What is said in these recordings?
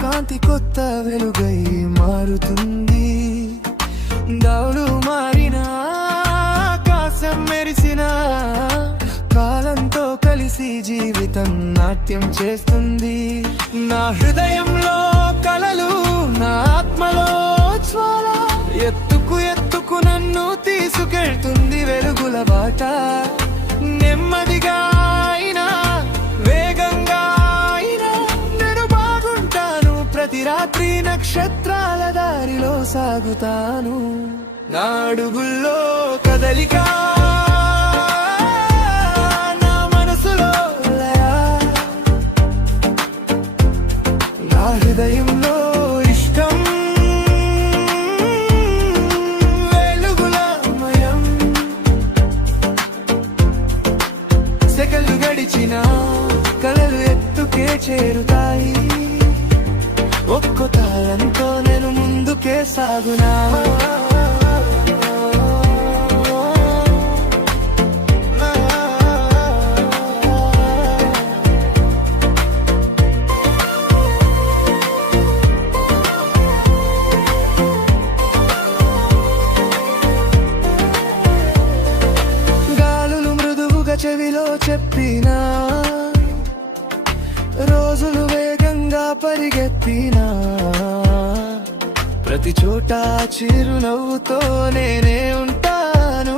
కాంతి కొత్త వెలుగై మారుతుంది. దౌడు మారిన ఆకాశం మెరిసిన కాలంతో కలిసి జీవితం నాట్యం చేస్తుంది. నా హృదయంలో కలలు, నా ఆత్మలో జ్వాల, ఎత్తుకు ఎత్తుకు నన్ను తీసుకెళ్తుంది వెలుగుల బాట. నెమ్మదిగా అయినా వేగంగా అయినా నేను బాగుంటాను. ప్రతి రాత్రి నక్షత్రాల దారిలో సాగుతాను. నా అడుగుల్లో కదలిక, నా మనసులో లయ, నా హృదయంలో ఇష్టం వెలుగులమయం. సెకలు గడిచిన కలలు ఎత్తుకే చేరుతాయి. ఒక్కో తాళంతో నేను ముందుకే సాగునా. గాలులు మృదువుగా చెవిలో చెప్పినా, రోజులు వేగంగా పరిగెత్తినా, ప్రతి చోట చిరునవ్వుతో నేనే ఉంటాను.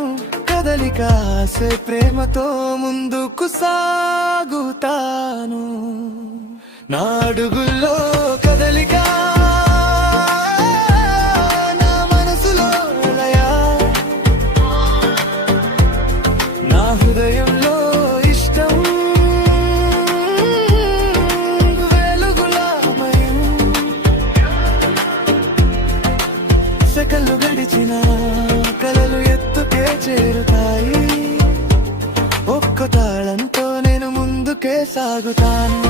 కదలిక ఆశ ప్రేమతో ముందుకు సాగుతాను. నా అడుగుల్లో కదలిక, నా మనసులో లయ, నా హృదయంలో ఇష్టం వెలుగులమయం. సెకలు గడిచిన కలలు ఎత్తుకే చేరుతాయి. ఒక్క తాళంతో నేను ముందుకే సాగుతాను.